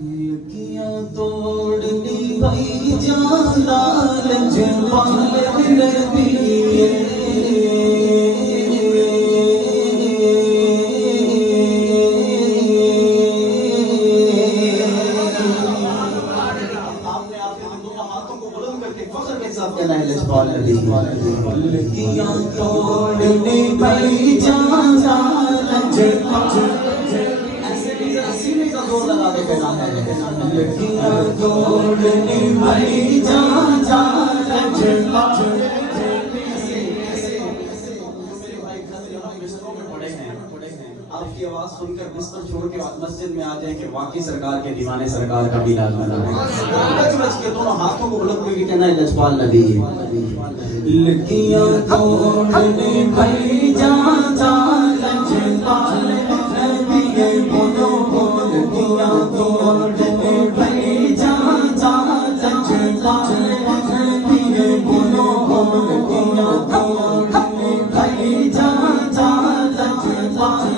لکیاں توڑنی بھائی جان لالچ پال نبی لکیاں توڑنی بھائی جان لالچ لکیاں توڑنی بھائی جان آپ کی آواز سن کر بستر چھوڑ کے مسجد میں آ جائیں کہ واقعی سرکار کے دیوانے سرکار کا میلاد منا ہے. بچ بچ کے دونوں ہاتھوں کو بلند کر کے کہنا ہے لجپال نبی. لکیاں توڑنی بھائی جان لجپال نبی بولو بول لکیاں توڑنی بھائی جان لجپال نبی بولو بول لکیاں توڑنی بھائی جان لجپال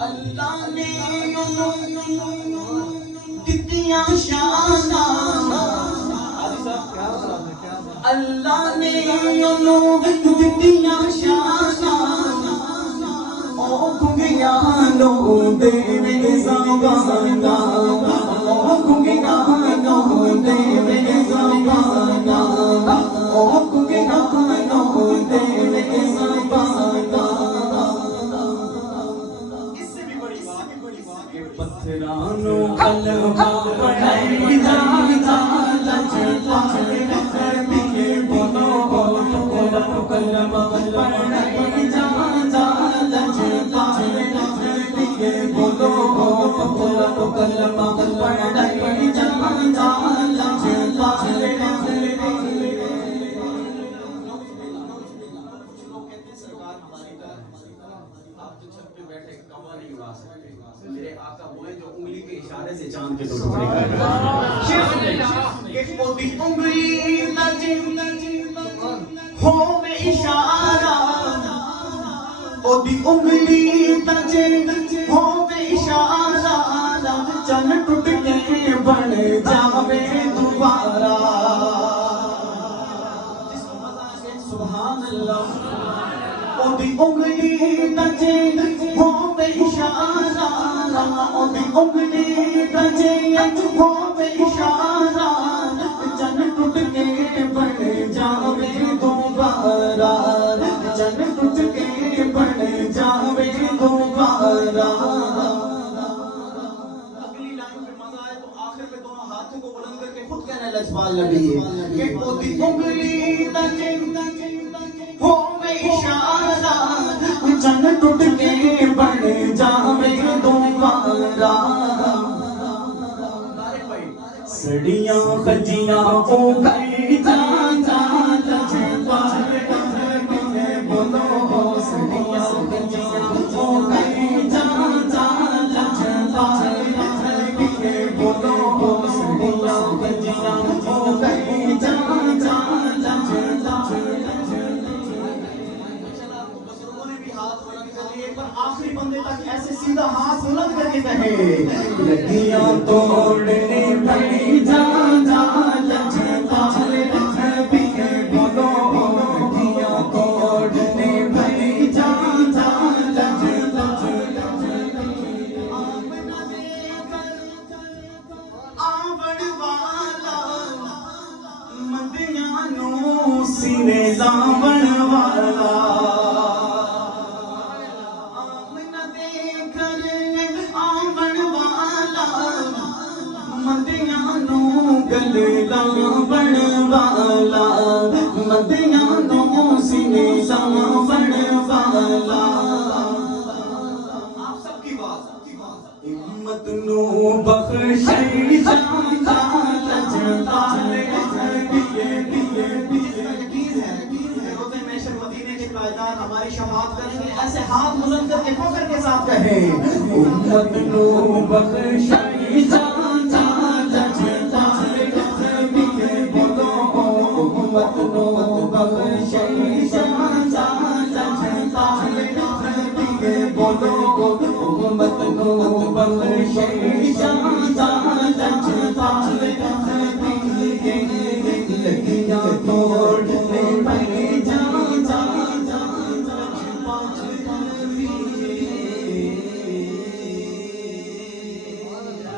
اللہ نے کتنی شانہ اللہ نے کتنی شانہ او گنگیانو دے زبانہ او گنگیانو دے زبانہ او گنگیانو دے زبانہ. پتھرانو کلمہ پڑھائی جاتا لجپال نبی بولو بولو کلمہ پڑھائی جاتا لجپال نبی بولو بولو کلمہ پڑھائی جاتا لجپال نبی. آپ جو چھت پہ بیٹھے کوا نہیں اڑا سکتے. میرے آقا وہ ہیں جو انگلی کے اشارے سے چاند کے دو ٹکڑے کر رہے ہیں. کہ وہ بھی انگلی ہو میں اشارہ وہ بھی انگلی ہو میں اشارہ چند ٹوٹ کے بن جاوے دوبارہ. سبحان اللہ. وہ بھی انگلی ہو میں اشارہ وہ بھی انگلی ہو میں اشارہ چند ٹوٹ کے بن جاوے دوبارہ چند ٹوٹ کے بن جاوے دوبارہ. اگلی لائن پہ مزہ آئے تو آخر پہ دونوں ہاتھوں کو بلند کر کے خود کہنا لجپال نبی کہ وہ بھی انگلی ہو میں اشارہ چند ٹوٹ کے بن جاوے دوبارہ. سڑیاں خجیاں او کر جاتا لجپال نبی بولو سڑیاں خجیاں او کر جاتا لجپال نبی بولو سڑیاں خجیاں او کر جاتا لجپال. آخری بندے تک ایسے سیدھا ہاتھ بلند کر کے کہے لکیاں توڑنے بھائی جان لجپال نبی بولو لکیاں توڑنے بھائی جان لجپال. آوڑ والا مدیانو سینے لاوڑ والا گلے لاوڑ والا مدیانو سینے لاوڑ والا. آپ سب کی بات امت نو بخشی جاتا لجپال نبی. روزے محشر مدینے کے پائیدار ہماری شفاعت کریں گے. ایسے ہاتھ بلند کر کے فخر کے ساتھ کہیں امت نو بخشائی جان جان جان بولو امت نو بخشائی جان جان جان بولو امت نو بخشائی جان جان جان